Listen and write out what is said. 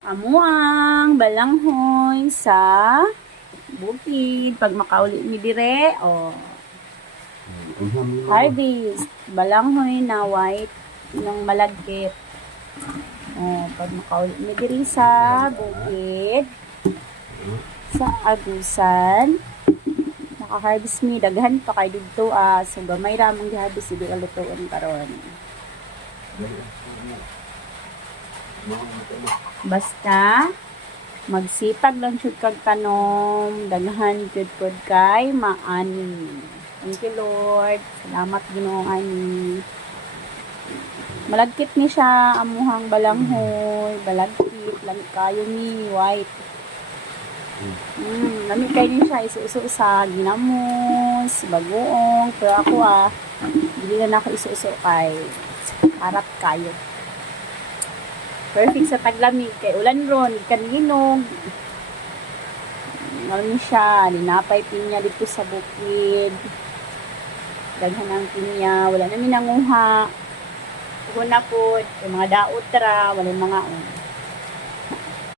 Amuang balanghoy sa bukid. Pag makauli mi dire, harvest. Balanghoy na white ng malagkit. Pag makauli mi dire sa bukid, sa agusan, naka-harvest mi, daghan pa kay dito so gamay ra mong gi-harvest di kalutuon karon. Basta magsipag lang jud kag tanom, daghan jud pod kay maani. Thank you Lord. Salamat Ginoo ani. Malagkit ni siya amuhang balanghoy, balagkit, lami kayo ni white. Lami kayo ni siya isu-isu sa ginamos, bagoong, pero ako dili na ako isu-isu kay harap kayo. Perfect sa taglamig kay ulan ron kaninog. Marami siya, ninapay pinya dito sa bukid. Daghan ang pinya, wala na minanguha. Una po, yung mga daot ra, wala mga